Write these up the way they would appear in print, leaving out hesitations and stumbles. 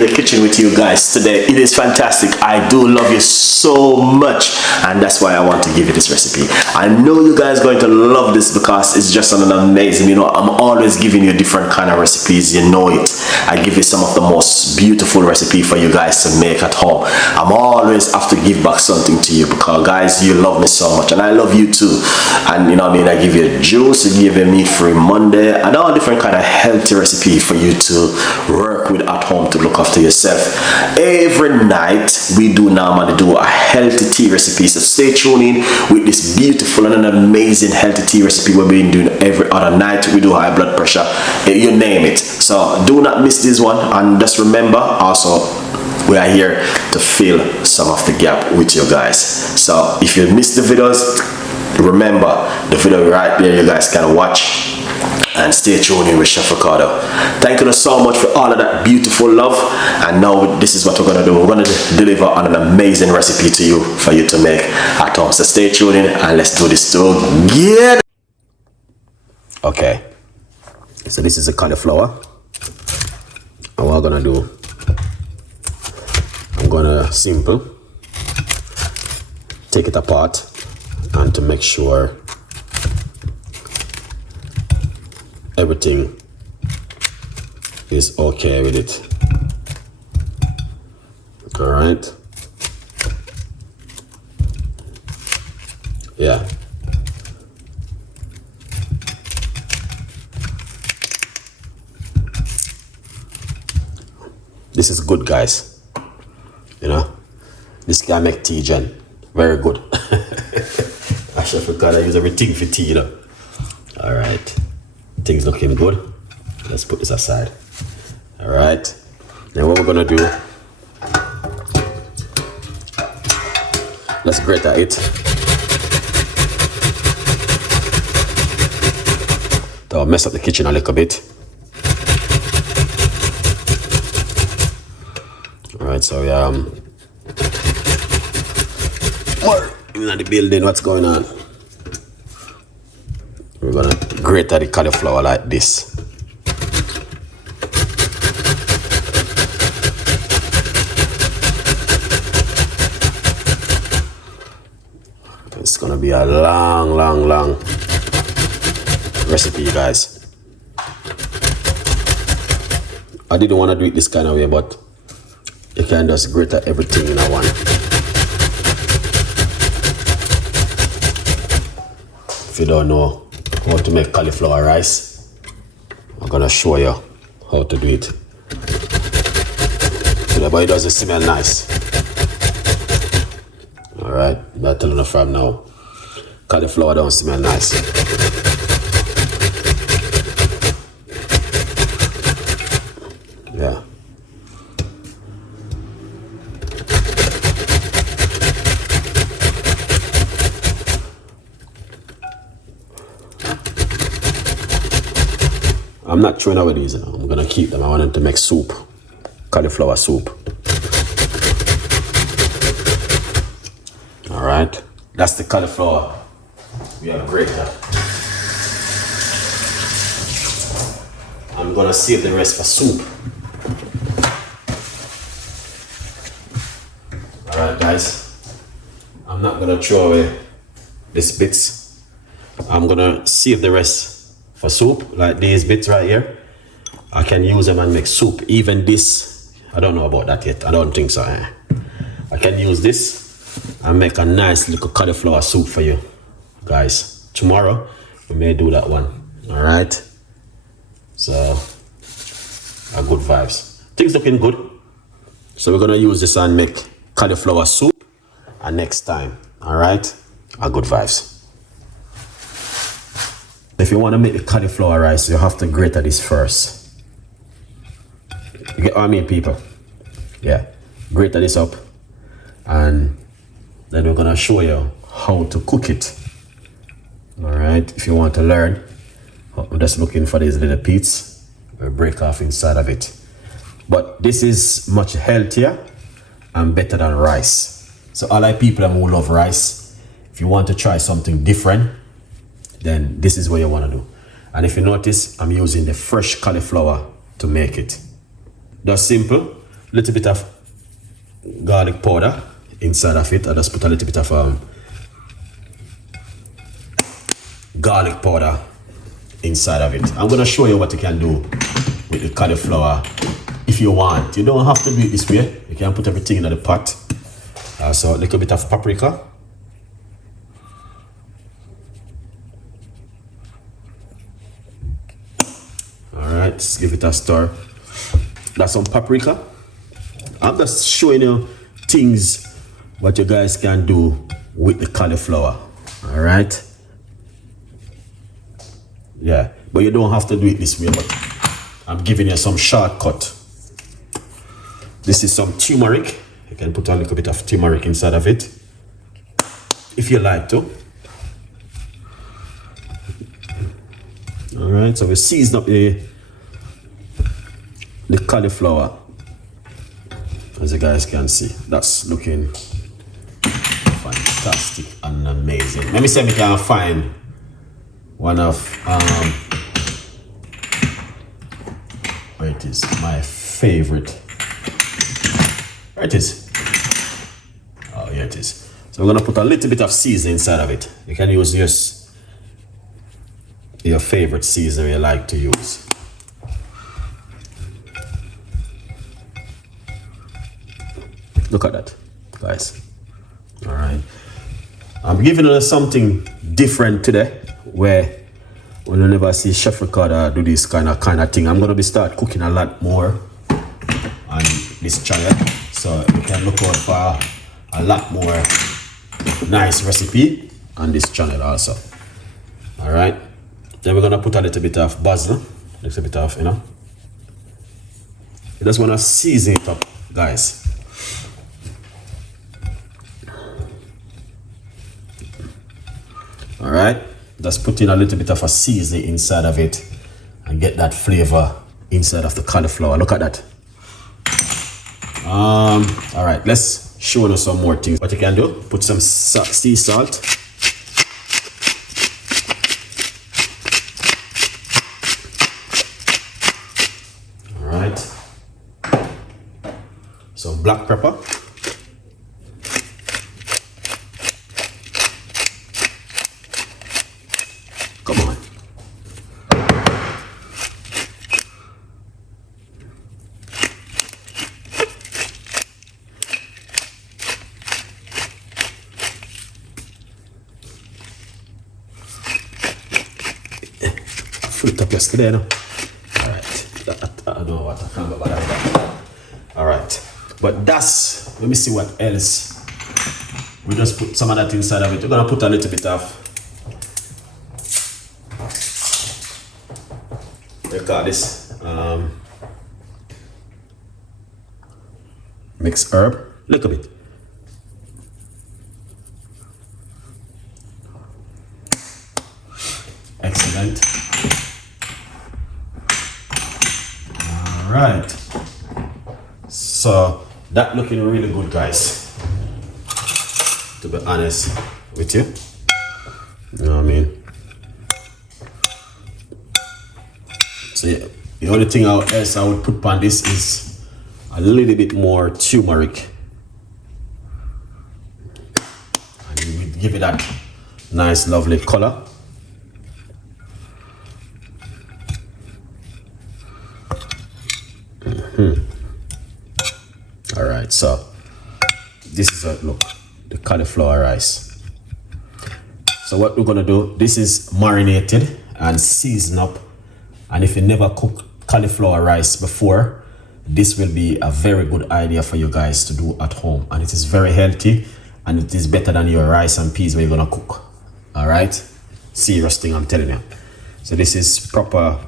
in the kitchen with you guys today. It is fantastic. I do love you so much, and that's why I want to give you this recipe. I know you guys are going to love this because it's just an amazing, you know, I'm always giving you different kind of recipes, you know it. I give you some of the most beautiful recipe for you guys to make at home. I'm always have to give back something to you because guys, you love me so much and I love you too. And you know what I mean, I give you juice, I give you meat-free Monday, and all different kind of healthy recipe for you to work with at home to look after yourself. Every night we do normally do a healthy tea recipe, so stay tuned in with this beautiful and an amazing healthy tea recipe we've been doing every other night. We do high blood pressure, you name it. So do not miss this one, and just remember also we are here to fill some of the gap with you guys. So if you missed the videos, remember the video right there, you guys can watch. And stay tuned in with Chef Ricardo. Thank you so much for all of that beautiful love. And now this is what we're gonna do. We're gonna deliver on an amazing recipe to you for you to make at home. So stay tuned in and let's do this together. Okay. So this is a cauliflower. And what I'm gonna do, I'm gonna simple take it apart and to make sure everything is okay with it. All right. Yeah. This is good, guys. You know, this guy make tea, Jen. Very good. I Chef Ricardo use everything for tea, you know. All right. Things looking good. Let's put this aside. All right. Now what we're gonna do, let's grate at it. That'll mess up the kitchen a little bit. All right, so more in the building, what's going on? We're gonna grate at the cauliflower like this. It's gonna be a long recipe, guys. I didn't want to do it this kind of way, but you can just grate at everything in one. If you don't know how to make cauliflower rice, I'm gonna show you how to do it. So the body doesn't smell nice. Alright, I'm telling you from now, cauliflower don't smell nice. Yeah. I'm not throwing away these, you know. I'm gonna keep them. I want them to make soup, cauliflower soup. All right, that's the cauliflower we have grated. I'm gonna save the rest for soup. All right, guys. I'm not gonna throw away these bits. I'm gonna save the rest for soup, like these bits right here. I can use them and make soup. Even this, I don't know about that yet. I don't think so. I can use this and make a nice little cauliflower soup for you guys. Tomorrow, we may do that one. All right. So, good vibes. Things looking good. So we're gonna use this and make cauliflower soup. And next time, all right, good vibes. If you want to make the cauliflower rice, you have to grate this first. You get what I mean, people? Yeah. Grate this up. And then we're going to show you how to cook it. Alright. If you want to learn, I'm just looking for these little pieces. We'll break off inside of it. But this is much healthier and better than rice. So all like people who love rice, if you want to try something different, then this is what you want to do. And if you notice, I'm using the fresh cauliflower to make it. That's simple. little bit of garlic powder inside of it. I just put a little bit of garlic powder inside of it. I'm gonna show you what you can do with the cauliflower if you want. You don't have to do it this way. You can put everything in the pot. So a little bit of paprika. Alright, just give it a stir. That's some paprika. I'm just showing you things what you guys can do with the cauliflower. Alright. Yeah, but you don't have to do it this way, but I'm giving you some shortcut. This is some turmeric. You can put a little bit of turmeric inside of it if you like to. Alright, so we season up the cauliflower. As you guys can see, that's looking fantastic and amazing. Let me see if we can find one of where it is, my favorite. Where it is? Oh, here it is. So we're gonna put a little bit of seasoning inside of it. You can use just your favorite seasoning you like to use. Look at that, guys. All right. I'm giving you something different today, where when you never see Chef Ricardo do this kind of thing. I'm gonna be start cooking a lot more on this channel, so you can look out for a lot more nice recipe on this channel also. All right. Then we're gonna put a little bit of basil, a little bit of, you just wanna season it up, guys. All right, just put in a little bit of a seasoning inside of it and get that flavor inside of the cauliflower. Look at that. All right, let's show you some more things. What you can do, put some sea salt. All right, some black pepper. Come on. Fruit up yesterday, no? Alright. I don't know what I can't remember that. Alright. But that's, let me see what else. We just put some of that inside of it. We're gonna put a little bit of, look at this, mixed herb, look at it. Excellent. All right. So that looking really good, guys. To be honest with you, you know what I mean. So yeah, the only thing else I would put on this is a little bit more turmeric, and it will give it that nice, lovely color. All right, so this is how it look, the cauliflower rice. So what we're gonna do, this is marinated and seasoned up, and if you never cooked cauliflower rice before, this will be a very good idea for you guys to do at home, and it is very healthy, and it is better than your rice and peas where you're gonna cook. All right, serious thing, I'm telling you. So this is proper.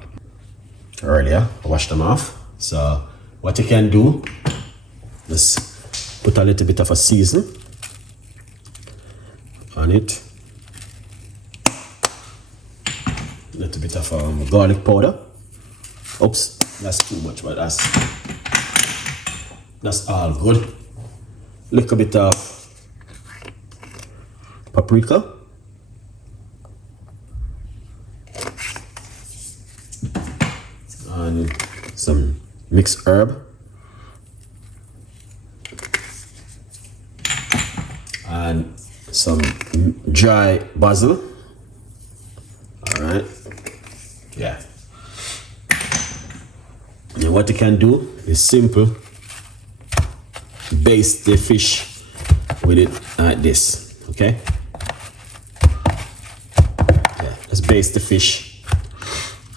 Earlier I washed them off. So what you can do, just put a little bit of a season on it, a little bit of garlic powder. Oops, that's too much, but that's all good. Little bit of paprika, and some mixed herb. and some dry basil. All right, yeah. And what you can do is simple. Baste the fish with it like this, okay? Yeah, let's baste the fish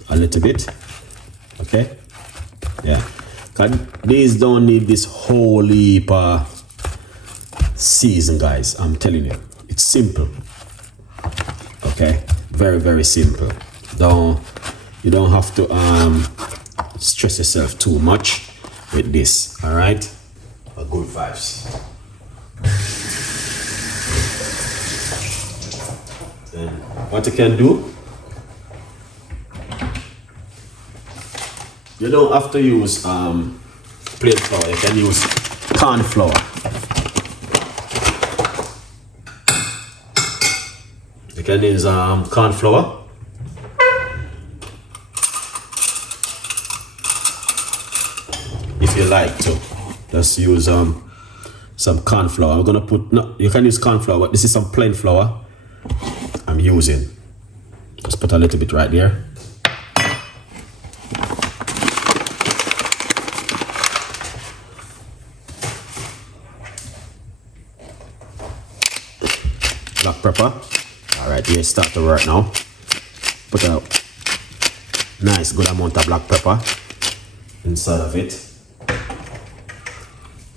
a little bit, okay? Yeah, because these don't need this whole heap of season, guys. I'm telling you, it's simple, okay? Very, very simple. You don't have to stress yourself too much with this, all right? Good vibes. And what you can do, you don't have to use plain flour. You can use corn flour. You can use corn flour. If you like to. Just use some corn flour. I'm gonna put, no, you can use corn flour, but this is some plain flour I'm using. Just put a little bit right there. Black pepper. All right, here start to work now. Put a nice good amount of black pepper inside of it.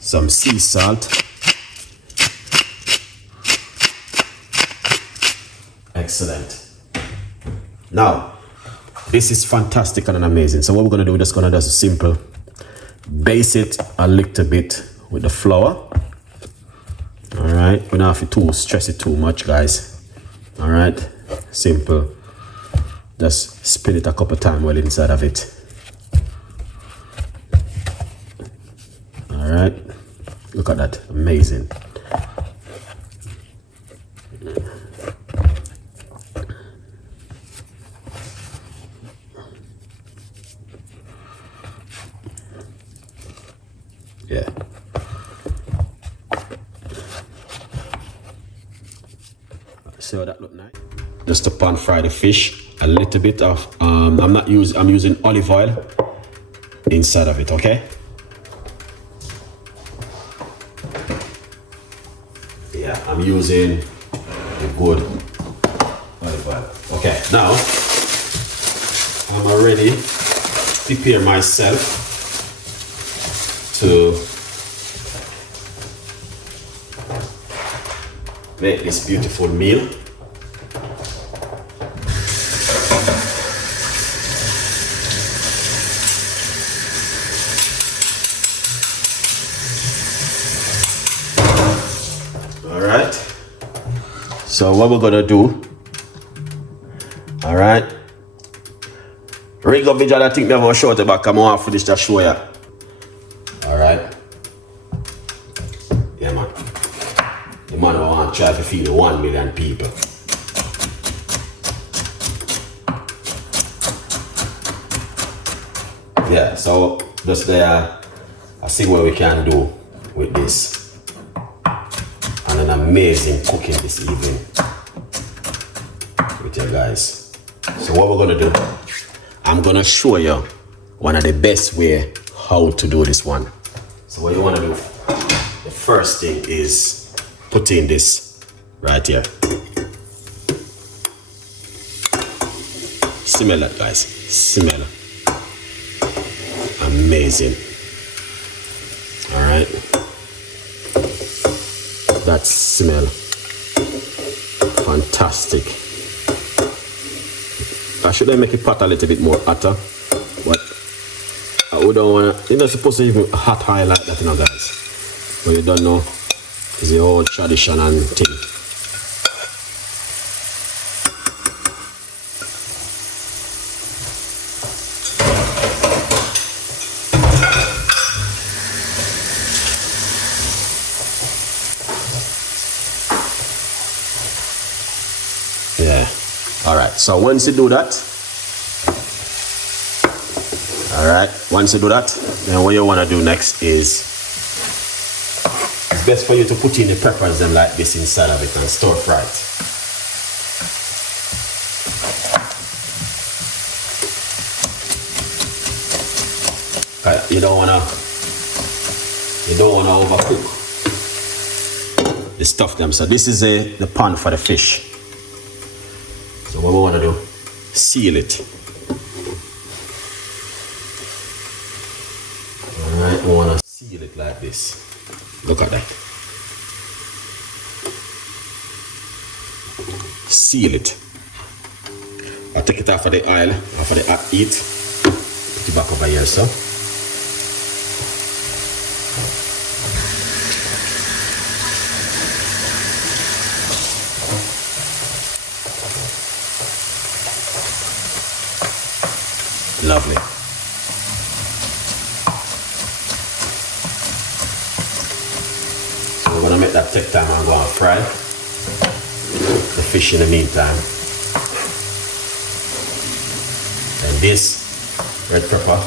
Some sea salt. Excellent. Now, this is fantastic and amazing. So what we're gonna do, we're just gonna do is simple. Baste it a little bit with the flour. All right, we don't have to stress it too much, guys. All right, simple. Just spin it a couple times well inside of it. All right. Look at that, amazing. Yeah. See how that look nice? Just to pan fry the fish, a little bit of I'm using olive oil inside of it, okay? Yeah, I'm using a good olive oil. Okay, now I'm already prepare myself to make this beautiful meal. Alright, so what we're gonna do, alright, rig up video, I think me have a short back, I'm gonna finish that show ya. Alright, yeah man, the man I want to try to feed 1 million people. Yeah, so just there, I see what we can do with this. And an amazing cooking this evening with you guys. So what we're gonna do, I'm gonna show you one of the best way how to do this one. So what you wanna do, the first thing is put in this right here. Smell that, guys, smell. Amazing. All right. That smell fantastic. I should make it pot a little bit more hotter, but I wouldn't want to. You're not supposed to even hot high like that, you know, guys. But you don't know, it's the old tradition and thing. Yeah. All right. So once you do that, then what you want to do next is best for you to put in the peppers them like this inside of it and stir fry it. You don't wanna overcook the stuff them. So this is the pan for the fish. So what we wanna do, seal it. Alright, we wanna seal it like this. Look at that. Seal it. I'll take it off of the oil, off of the hot heat. Put it back over here, so. Lovely. So we're gonna make that take time and go and fry the fish in the meantime. And this red pepper.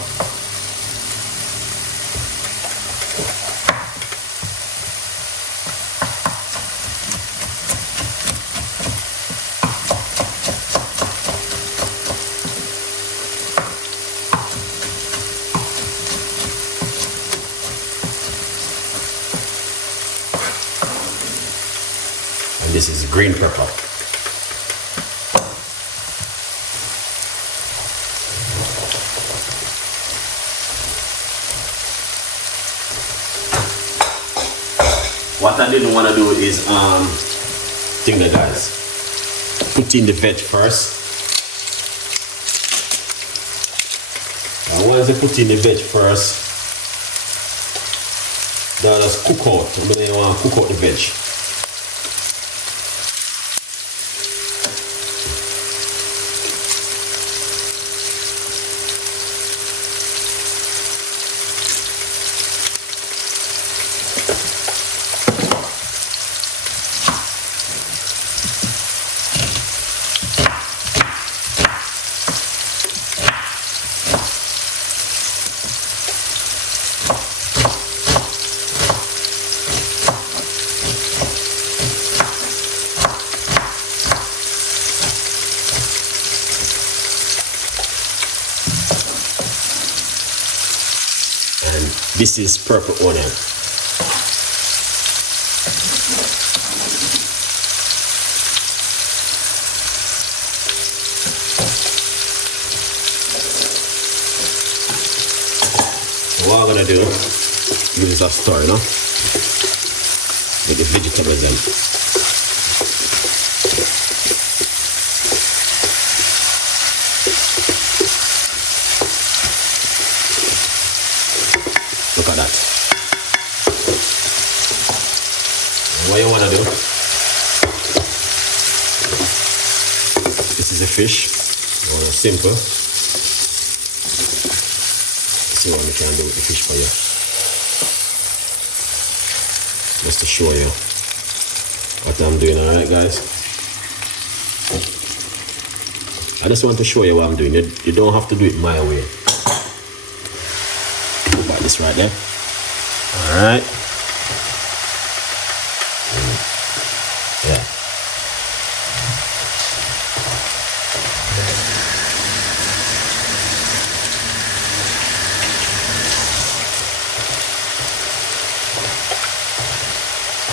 This is green pepper. What I didn't want to do is guys, put in the veg first. And once I put in the veg first, then just cook out. I'm gonna cook out the veg. This is purple onion. So what I'm gonna do, give this a stir, with the vegetables in. Look at that. And what you want to do, this is a fish, simple. Let's see what we can do with the fish for you. Just to show you what I'm doing, alright guys? I just want to show you what I'm doing. You don't have to do it my way. This right there. All right. Yeah.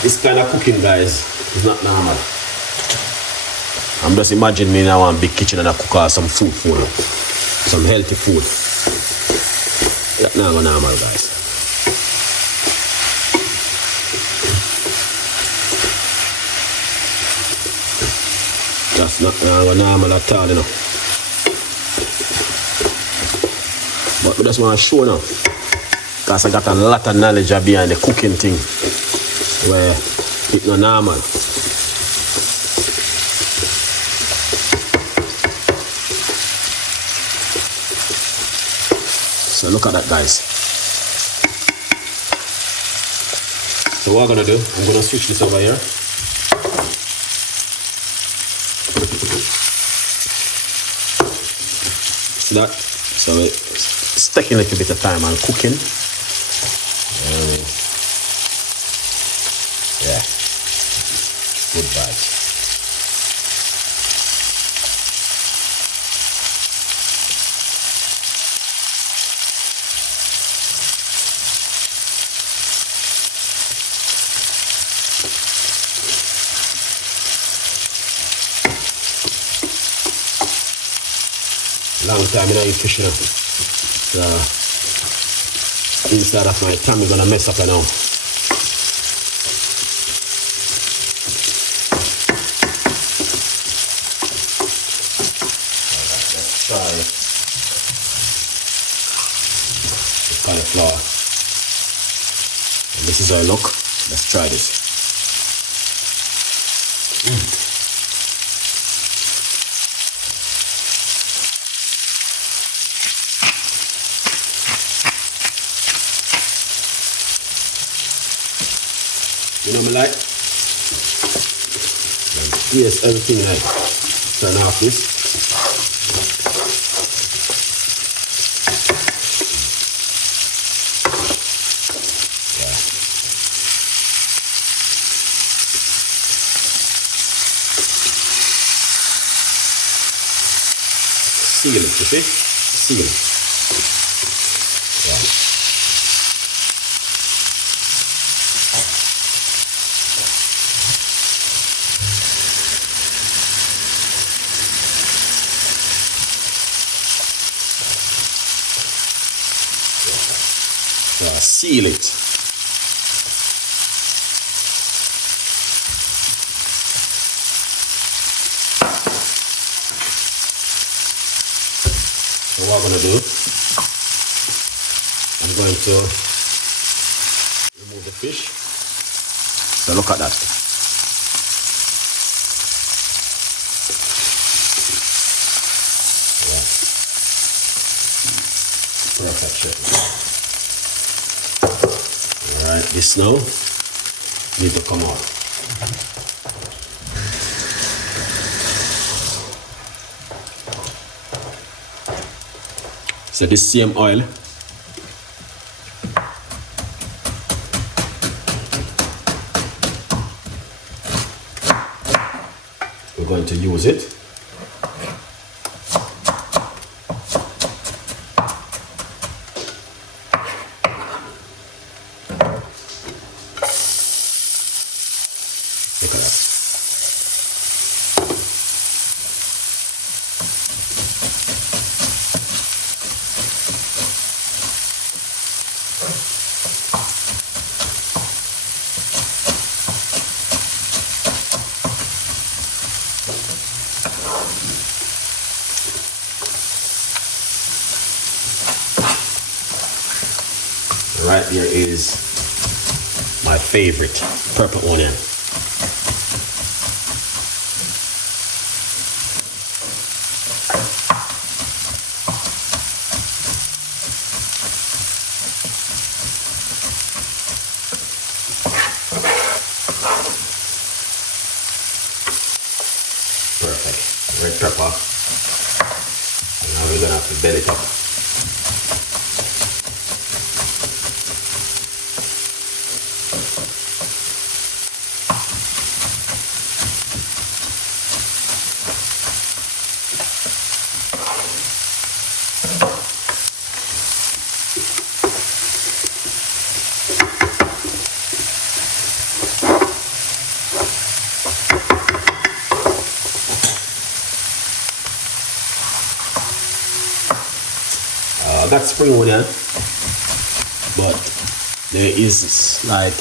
This kind of cooking, guys, is not normal. I'm just imagining me now one big kitchen and I cook out some food for you, some healthy food. That's not normal, guys. That's not normal at all, But we just want to show now, because I got a lot of knowledge behind the cooking thing, where it's not normal. So look at that, guys. So what I'm gonna do, I'm gonna switch this over here. See that? So it's taking a little bit of time on cooking. Yeah, good vibes. Long time I don't eat fish, you know. So, inside of my tummy gonna mess up, you know. Let's try the cauliflower. And this is our look. Let's try this. You know me like? Yes, everything like. Turn off this. Yeah. Seal it, you see? Seal it. Yeah. Seal it. So what I'm going to do, I'm going to remove the fish. So look at that. Yeah. Perfect shape. Alright, this now need to come out. So this same oil we're going to use it. Look at that. Right here is my favorite purple onion. Perfect. Red pepper. And now we're gonna have to bed it up. I got spring onion, but there is like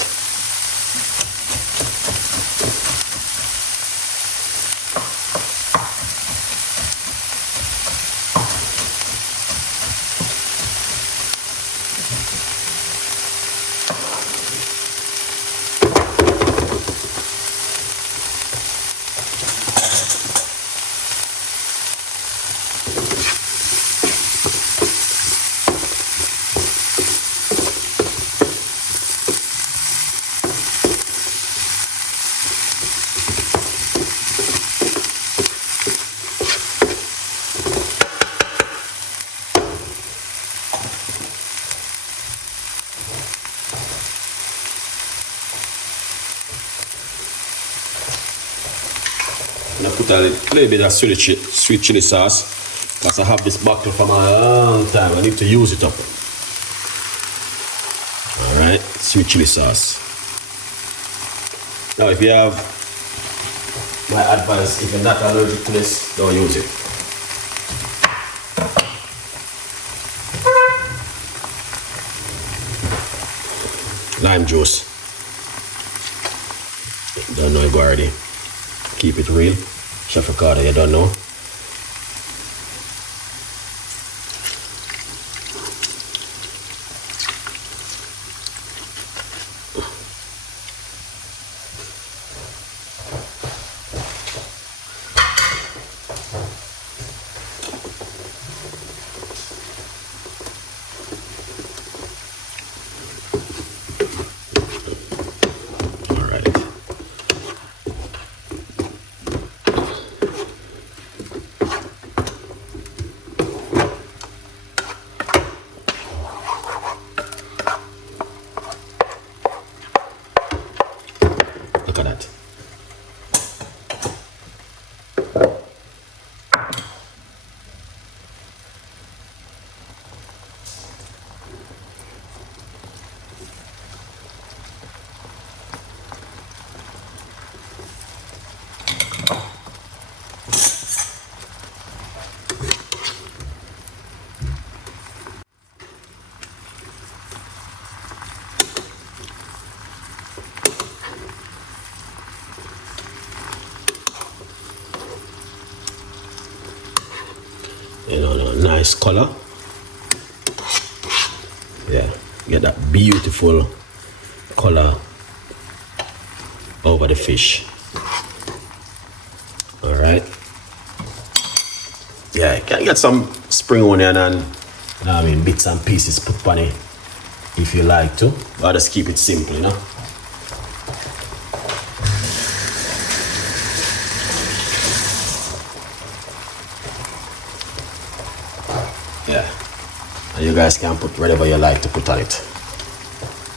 I'm gonna put a little bit of sweet chili sauce because I have this bottle from a long time. I need to use it up. Alright, sweet chili sauce. Now if you have, my advice, if you're not allergic to this, don't use it. Lime juice. Don't know, go already. Keep it real. Chef Ricardo, you don't know. Look at that. You know, nice color. Yeah, get that beautiful color over the fish. All right. Yeah, you can get some spring onion and bits and pieces put on it if you like to. But just keep it simple, you know. Yeah, and you guys can put whatever you like to put on it.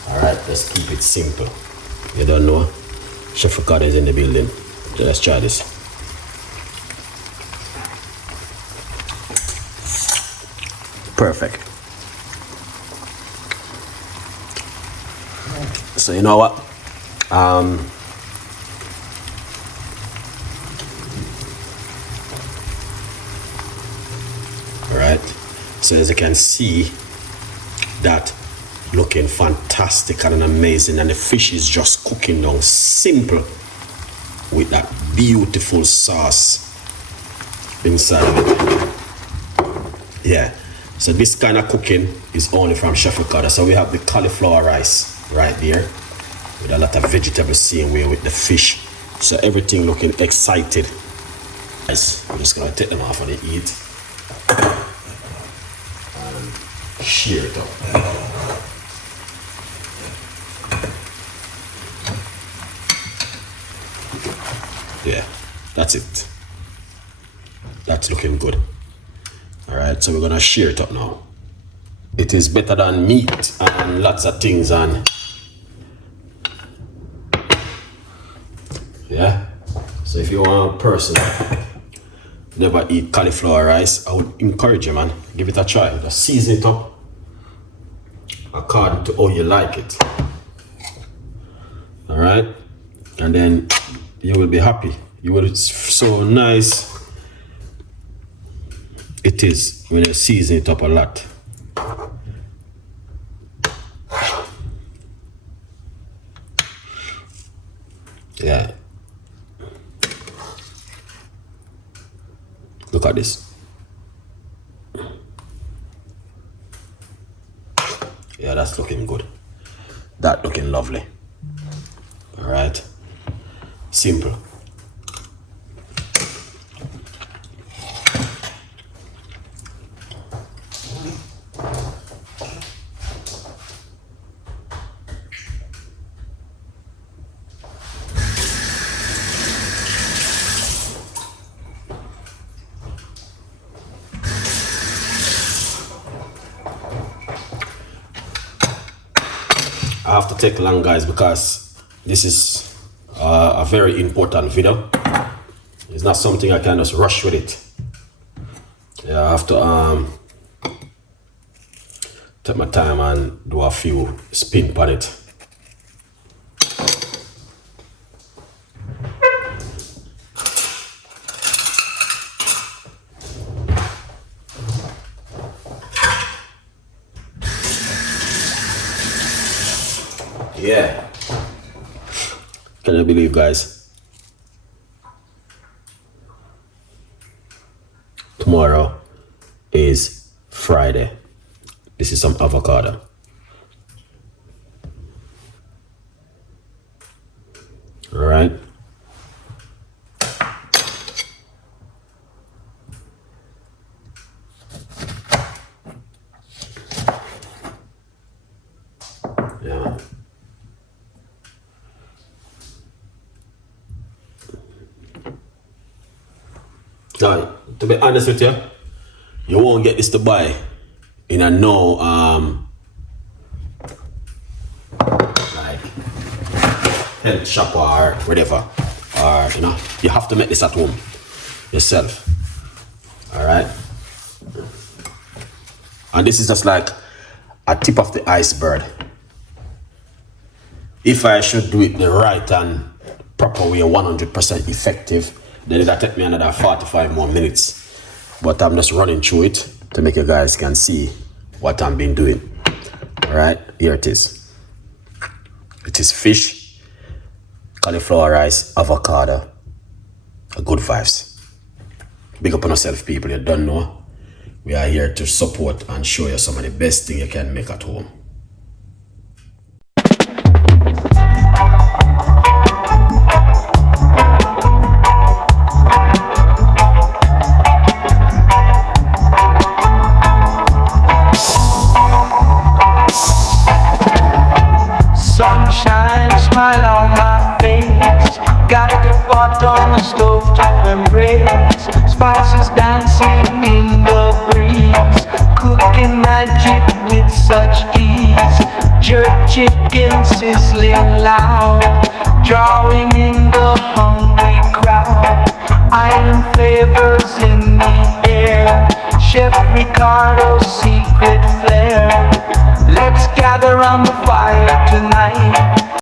Alright, just keep it simple. You don't know, Chef Ricardo is in the building. So let's try this. Perfect. So you know what? Alright. So as you can see, that looking fantastic and amazing, and the fish is just cooking down simple with that beautiful sauce inside of it. Yeah, so this kind of cooking is only from Chef Ricardo. So we have the cauliflower rice right there with a lot of vegetables same way with the fish, so everything looking excited. Nice. I'm just gonna take them off and eat. Shear it up. Yeah, that's it. That's looking good. All right, so we're gonna shear it up now. It is better than meat and lots of things, and yeah. So if you want a person never eat cauliflower rice, I would encourage you, man. Give it a try. Just season it up according to how you like it. All right, and then you will be happy. You will. It's so nice. It is when you season it up a lot. Yeah. Look at this. Yeah, that's looking good. That looking lovely. All right. Simple. I have to take long, guys, because this is a very important video. It's not something I can just rush with it. Yeah, I have to take my time and do a few spin on it. Yeah. Can you believe, guys? Tomorrow is Friday. This is some avocado. All right. Yeah. Now, to be honest with you, you won't get this to buy in a no like health shop or whatever, or you know, you have to make this at home yourself. All right, and this is just like a tip of the iceberg. If I should do it the right and proper way, 100% effective, then it'll take me another 45 more minutes. But I'm just running through it to make you guys can see what I've been doing. All right, here it is. It is fish, cauliflower rice, avocado, good vibes. Big up on yourself, people. You don't know. We are here to support and show you some of the best thing you can make at home. Sunshine, smile on my face. Got the pot on the stove top embrace. Spices dancing in the breeze. Cooking magic with such ease. Jerk chicken sizzling loud. Drawing in the hungry crowd. Iron flavors in the air. Chef Ricardo's secret flair. Let's gather round the